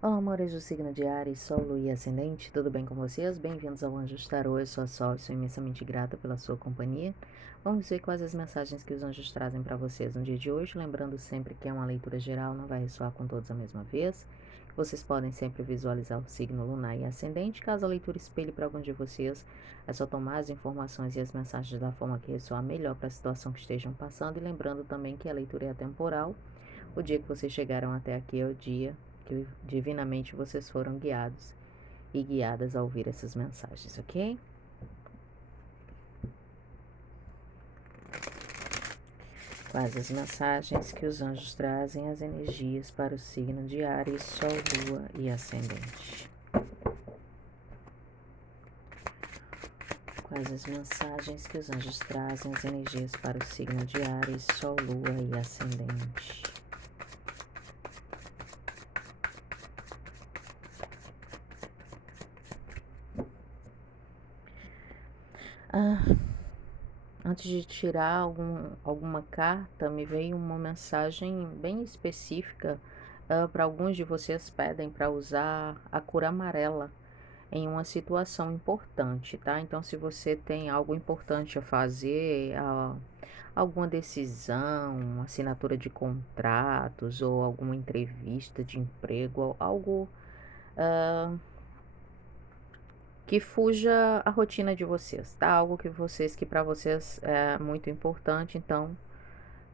Olá, amores do signo de Áries, Sol, Lua e Ascendente, tudo bem com vocês? Bem-vindos ao Anjos Tarô, eu sou a Sol e sou imensamente grata pela sua companhia. Vamos ver quais as mensagens que os anjos trazem para vocês no dia de hoje, lembrando sempre que é uma leitura geral, não vai ressoar com todos a mesma vez. Vocês podem sempre visualizar o signo lunar e ascendente, caso a leitura espelhe para algum de vocês, é só tomar as informações e as mensagens da forma que ressoar melhor para a situação que estejam passando, e lembrando também que a leitura é atemporal. O dia que vocês chegaram até aqui é o dia que divinamente vocês foram guiados e guiadas a ouvir essas mensagens, ok? Quais as mensagens que os anjos trazem, as energias para o signo de Áries, Sol, Lua e Ascendente? Quais as mensagens que os anjos trazem, as energias para o signo de Áries, Sol, Lua e Ascendente? Antes de tirar alguma carta, me veio uma mensagem bem específica. Para alguns de vocês pedem para usar a cor amarela em uma situação importante, tá? Então, se você tem algo importante a fazer, alguma decisão, assinatura de contratos ou alguma entrevista de emprego, algo que fuja a rotina de vocês, tá? Algo que para vocês é muito importante, então,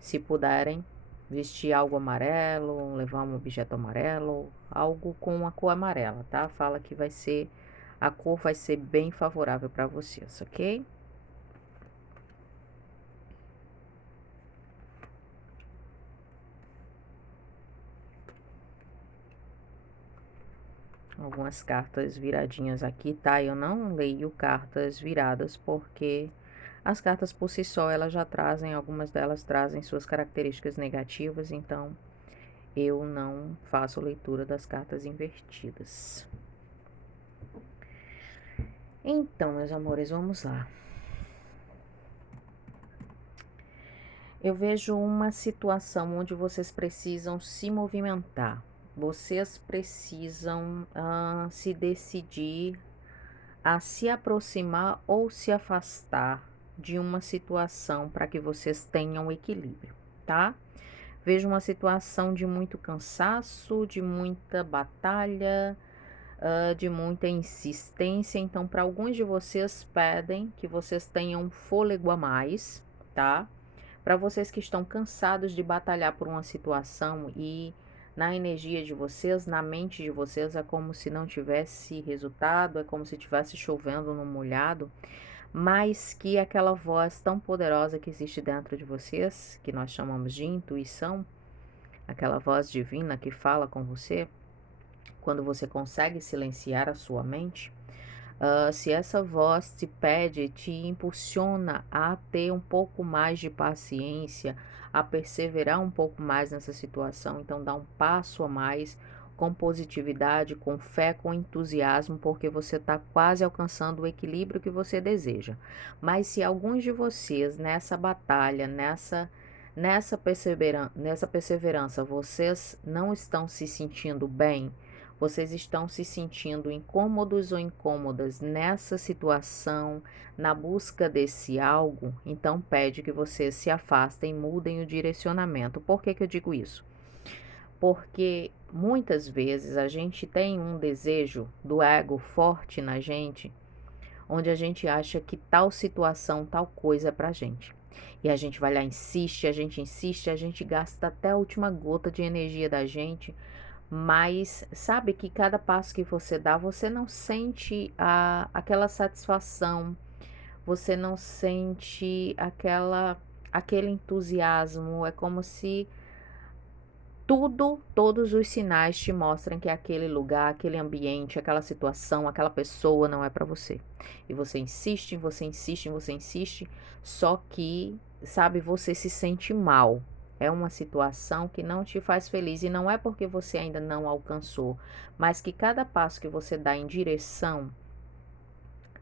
se puderem vestir algo amarelo, levar um objeto amarelo, algo com a cor amarela, tá? Fala que a cor vai ser bem favorável para vocês, ok? Algumas cartas viradinhas aqui, tá? Eu não leio cartas viradas porque as cartas por si só elas já trazem, algumas delas trazem suas características negativas, então eu não faço leitura das cartas invertidas. Então, meus amores, vamos lá. Eu vejo uma situação onde vocês precisam se movimentar. Vocês precisam se decidir a se aproximar ou se afastar de uma situação para que vocês tenham equilíbrio, tá? Vejo uma situação de muito cansaço, de muita batalha, de muita insistência. Então, para alguns de vocês, pedem que vocês tenham fôlego a mais, tá? Para vocês que estão cansados de batalhar por uma situação e na energia de vocês, na mente de vocês, é como se não tivesse resultado, é como se estivesse chovendo no molhado, mas que aquela voz tão poderosa que existe dentro de vocês, que nós chamamos de intuição, aquela voz divina que fala com você, quando você consegue silenciar a sua mente, se essa voz te pede, te impulsiona a ter um pouco mais de paciência, a perseverar um pouco mais nessa situação, então dá um passo a mais com positividade, com fé, com entusiasmo, porque você está quase alcançando o equilíbrio que você deseja. Mas se alguns de vocês nessa batalha, nessa perseverança, vocês não estão se sentindo bem, vocês estão se sentindo incômodos ou incômodas nessa situação, na busca desse algo, então pede que vocês se afastem, mudem o direcionamento. Por que que eu digo isso? Porque muitas vezes a gente tem um desejo do ego forte na gente, onde a gente acha que tal situação, tal coisa é pra gente. E a gente vai lá, insiste, a gente gasta até a última gota de energia da gente, mas sabe que cada passo que você dá, você não sente aquela satisfação, você não sente aquele entusiasmo, é como se todos os sinais te mostram que aquele lugar, aquele ambiente, aquela situação, aquela pessoa não é para você. E você insiste, você insiste, você insiste, só que, sabe, você se sente mal. É uma situação que não te faz feliz e não é porque você ainda não alcançou, mas que cada passo que você dá em direção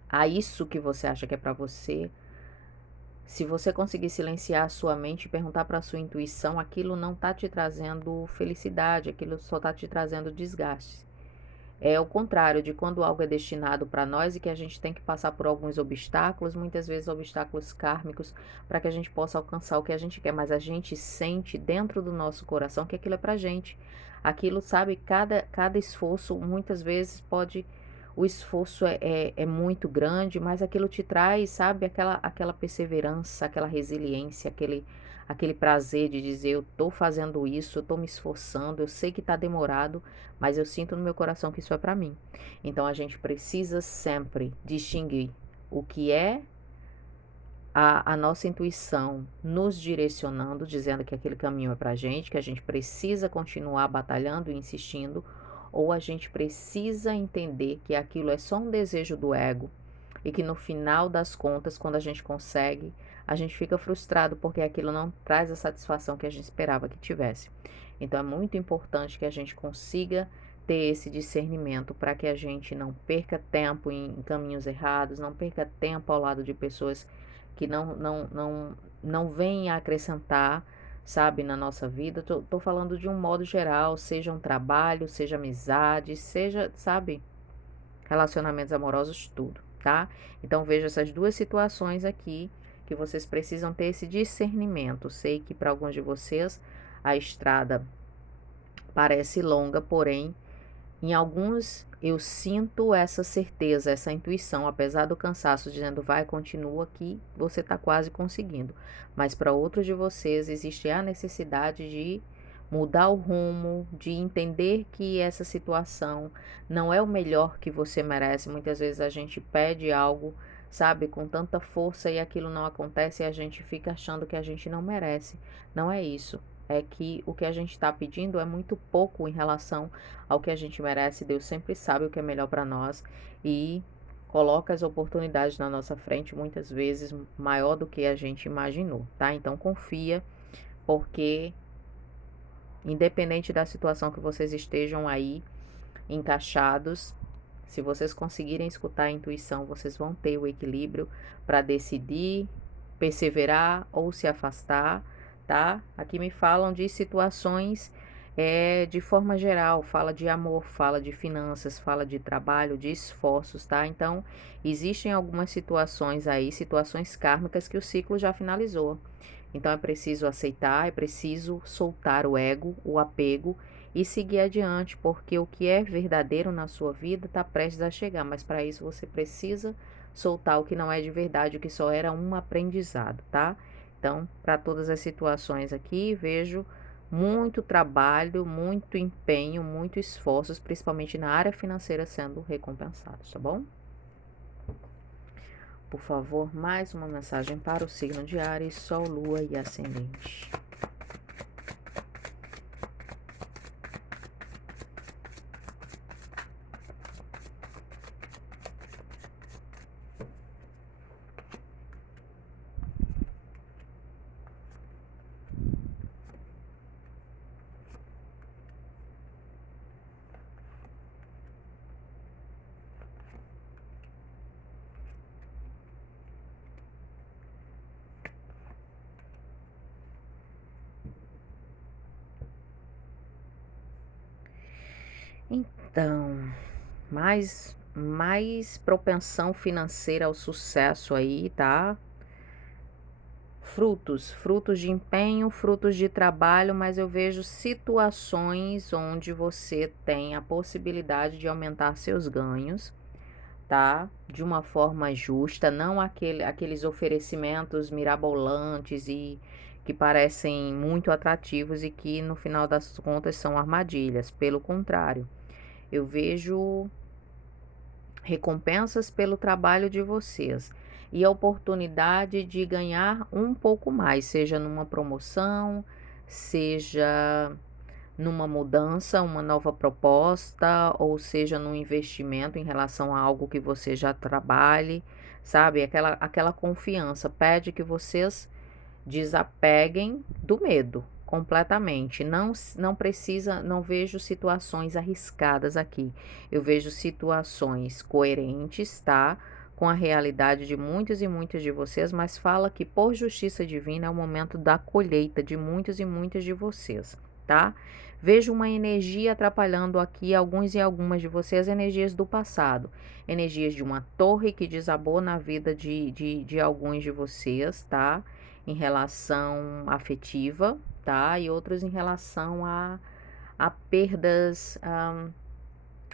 a isso que você acha que é para você, se você conseguir silenciar a sua mente e perguntar para a sua intuição, aquilo não está te trazendo felicidade, aquilo só está te trazendo desgaste. É o contrário de quando algo é destinado para nós e que a gente tem que passar por alguns obstáculos, muitas vezes obstáculos kármicos, para que a gente possa alcançar o que a gente quer, mas a gente sente dentro do nosso coração que aquilo é pra gente. Aquilo, sabe, cada esforço, muitas vezes pode, o esforço é muito grande, mas aquilo te traz, sabe, aquela perseverança, aquela resiliência, aquele prazer de dizer: eu tô fazendo isso, eu tô me esforçando, eu sei que tá demorado, mas eu sinto no meu coração que isso é para mim. Então a gente precisa sempre distinguir o que é a nossa intuição nos direcionando, dizendo que aquele caminho é para a gente, que a gente precisa continuar batalhando e insistindo, ou a gente precisa entender que aquilo é só um desejo do ego e que no final das contas, quando a gente consegue, a gente fica frustrado porque aquilo não traz a satisfação que a gente esperava que tivesse. Então é muito importante que a gente consiga ter esse discernimento para que a gente não perca tempo em caminhos errados, não perca tempo ao lado de pessoas que não vêm a acrescentar, sabe, na nossa vida. Tô falando de um modo geral, seja um trabalho, seja amizade, seja, sabe, relacionamentos amorosos, tudo, tá? Então veja essas duas situações aqui que vocês precisam ter esse discernimento. Sei que para alguns de vocês a estrada parece longa, porém em alguns eu sinto essa certeza, essa intuição, apesar do cansaço dizendo vai, continua que você está quase conseguindo. Mas para outros de vocês existe a necessidade de mudar o rumo, de entender que essa situação não é o melhor que você merece. Muitas vezes a gente pede algo, sabe, com tanta força e aquilo não acontece e a gente fica achando que a gente não merece. Não é isso. É que o que a gente está pedindo é muito pouco em relação ao que a gente merece. Deus sempre sabe o que é melhor para nós e coloca as oportunidades na nossa frente, muitas vezes maior do que a gente imaginou, tá? Então confia, porque independente da situação que vocês estejam aí encaixados, se vocês conseguirem escutar a intuição, vocês vão ter o equilíbrio para decidir perseverar ou se afastar, tá? Aqui me falam de situações de forma geral, fala de amor, fala de finanças, fala de trabalho, de esforços, tá? Então, existem algumas situações aí, situações kármicas que o ciclo já finalizou. Então, é preciso aceitar, é preciso soltar o ego, o apego e seguir adiante, porque o que é verdadeiro na sua vida está prestes a chegar, mas para isso você precisa soltar o que não é de verdade, o que só era um aprendizado, tá? Então, para todas as situações aqui, vejo muito trabalho, muito empenho, muito esforços, principalmente na área financeira, sendo recompensados, tá bom? Por favor, mais uma mensagem para o signo de Áries, Sol, Lua e Ascendente. Então, mais propensão financeira ao sucesso aí, tá? Frutos de empenho, frutos de trabalho, mas eu vejo situações onde você tem a possibilidade de aumentar seus ganhos, tá? De uma forma justa, não aqueles oferecimentos mirabolantes e que parecem muito atrativos e que no final das contas são armadilhas. Pelo contrário, eu vejo recompensas pelo trabalho de vocês e a oportunidade de ganhar um pouco mais, seja numa promoção, seja numa mudança, uma nova proposta, ou seja num investimento em relação a algo que você já trabalhe, sabe? Aquela confiança. Pede que vocês desapeguem do medo completamente. Não precisa, não vejo situações arriscadas aqui. Eu vejo situações coerentes, tá? Com a realidade de muitos e muitas de vocês, mas fala que por justiça divina é o momento da colheita de muitos e muitas de vocês, tá? Vejo uma energia atrapalhando aqui alguns e algumas de vocês, energias do passado, energias de uma torre que desabou na vida de alguns de vocês, tá? Em relação afetiva, tá? E outros em relação a perdas.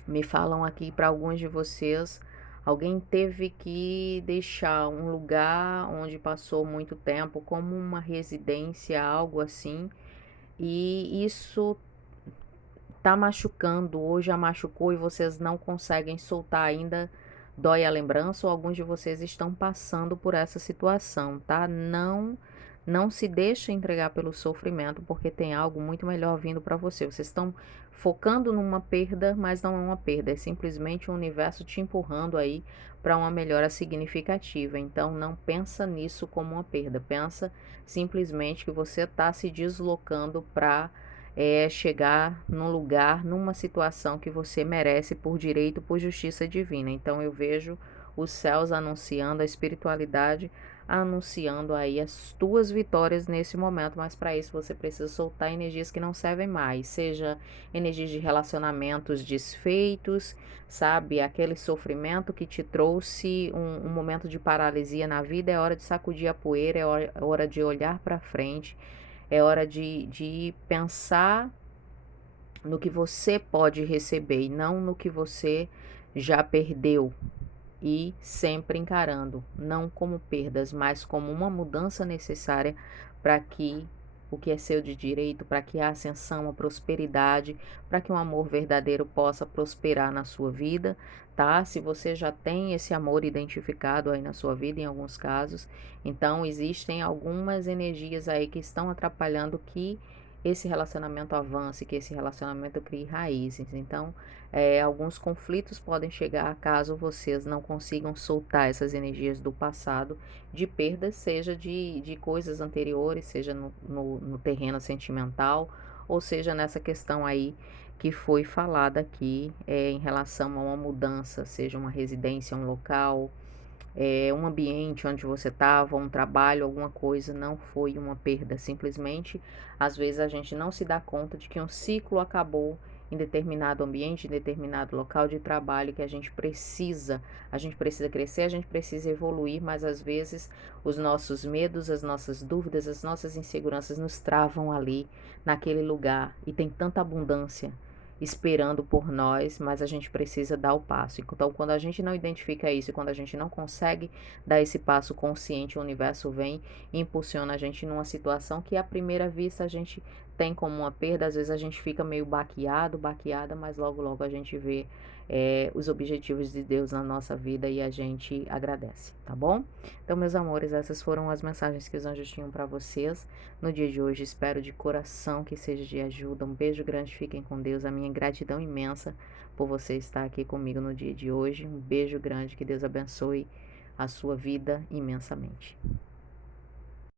Me falam aqui para alguns de vocês, alguém teve que deixar um lugar onde passou muito tempo, como uma residência, algo assim, e isso tá machucando ou já machucou e vocês não conseguem soltar ainda, dói a lembrança ou alguns de vocês estão passando por essa situação, tá? Não se deixe entregar pelo sofrimento, porque tem algo muito melhor vindo para você. Vocês estão focando numa perda, mas não é uma perda, é simplesmente o universo te empurrando aí para uma melhora significativa. Então não pensa nisso como uma perda, pensa simplesmente que você está se deslocando para chegar num lugar, numa situação que você merece por direito, por justiça divina. Então eu vejo os céus anunciando, a espiritualidade anunciando aí as tuas vitórias nesse momento, mas para isso você precisa soltar energias que não servem mais, seja energias de relacionamentos desfeitos, sabe? Aquele sofrimento que te trouxe um momento de paralisia na vida, é hora de sacudir a poeira, é hora de olhar para frente, é hora de pensar no que você pode receber e não no que você já perdeu. E sempre encarando, não como perdas, mas como uma mudança necessária para que o que é seu de direito, para que a ascensão, a prosperidade, para que um amor verdadeiro possa prosperar na sua vida, tá? Se você já tem esse amor identificado aí na sua vida, em alguns casos, então existem algumas energias aí que estão atrapalhando que esse relacionamento avance, que esse relacionamento crie raízes. Então, alguns conflitos podem chegar caso vocês não consigam soltar essas energias do passado de perdas, seja de coisas anteriores, seja no terreno sentimental, ou seja nessa questão aí que foi falada aqui em relação a uma mudança, seja uma residência, um local, um ambiente onde você estava, um trabalho, alguma coisa, não foi uma perda. Simplesmente, às vezes a gente não se dá conta de que um ciclo acabou em determinado ambiente, em determinado local de trabalho que a gente precisa crescer, a gente precisa evoluir, mas às vezes os nossos medos, as nossas dúvidas, as nossas inseguranças nos travam ali, naquele lugar, e tem tanta abundância esperando por nós, mas a gente precisa dar o passo. Então, quando a gente não identifica isso, quando a gente não consegue dar esse passo consciente, o universo vem e impulsiona a gente numa situação que à primeira vista a gente tem como uma perda, às vezes a gente fica meio baqueada, mas logo logo a gente vê os objetivos de Deus na nossa vida e a gente agradece, tá bom? Então, meus amores, essas foram as mensagens que os anjos tinham para vocês no dia de hoje. Espero de coração que seja de ajuda. Um beijo grande, fiquem com Deus. A minha gratidão imensa por você estar aqui comigo no dia de hoje. Um beijo grande, que Deus abençoe a sua vida imensamente.